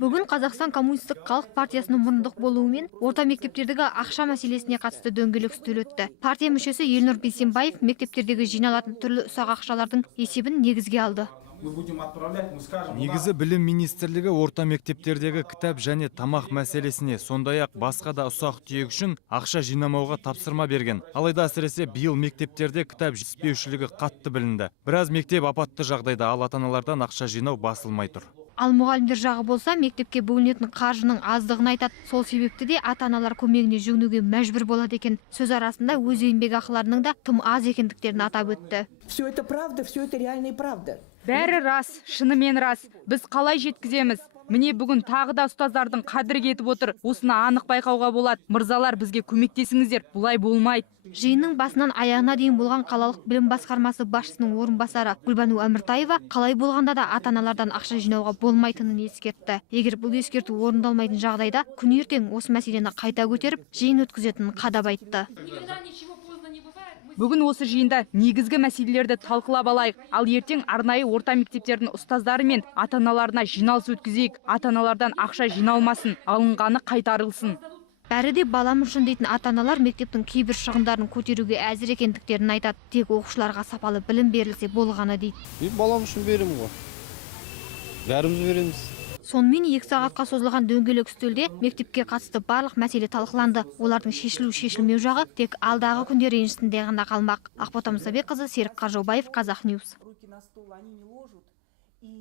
Бүгін Қазақстан Коммунистік Халық партиясының мұрындық болуымен орта мектептердегі ақша мәселесіне қатысты дөңгелек үстел өтті. Партия мүшесі Елнұр Бейсенбаев мектептердегі жиналатын түрлі ұсақ ақшалардың есебін негізге алды. Негізі білім министрлігі орта мектептердегі кітап және тамақ мәселесіне, сондай-ақ басқа да ұсақ түйек үшін ақша жинамауға тапсырма берген. Алайда әсіресе биыл мектептерде кітап жетіспеушілігі қатты білінді. Біраз мектеп апатты жағдайда, ал ата-аналардан ақша жинау басылмай тұр. Ал мұғалімдер жағы болса, мектепке бөлінетін қаржының аздығын айтады. Сол себепті де ата-аналар көмегіне жүгінуге мәжбүр болады екен. Сөз арасында өз еңбек ақыларының да тым аз екендіктерін атап өтті. Все это правда, все это реальная правда. Бәрі рас, шынымен рас. Біз қалай жеткіземіз? Міне бүгін тағы да ұстаздардың қадірі кетіп отыр. Осыны анық байқауға болады. Мырзалар, бізге көмектесіңіздер. Бұлай болмайды. Жиынның басынан аяғына дейін болған қалалық білім басқармасы басшысының орынбасары Гүлбану Әміртаева қалай болғанда да ата-аналардан ақша жинауға болмайтынын ескертті. Егер бұл ескерту орындалмайтын жағдайда, күн ертең осы мәселені қайта көтеріп, жиын өткізетінін қадап айтты. Бүгін осы жиында негізгі мәселелерді талқылап алайық. Ал ертең арнайы орта мектептердің ұстаздары мен ата-аналарына жиналыс өткізейік. Ата-аналардан ақша жиналмасын, алынғаны қайтарылсын. Бәрі де балам үшін дейтін ата-аналар мектептің кейбір шығындарын көтеруге әзір екендіктерін айтады. Тек оқушыларға сапалы білім берілсе болғаны дейді. Балам үшін беремін ғой. Бәріміз береміз. Сонымен 2 сағатқа созылған дөңгелек үстелде мектепке қатысты барлық мәселе талқыланды. Олардың шешілу-шешілмеу жағы тек алдағы күндер еншісінде ғана қалмақ. Ақбота Мұсабекқызы, Серік Қаржаубаев, Қазақ Ньюс.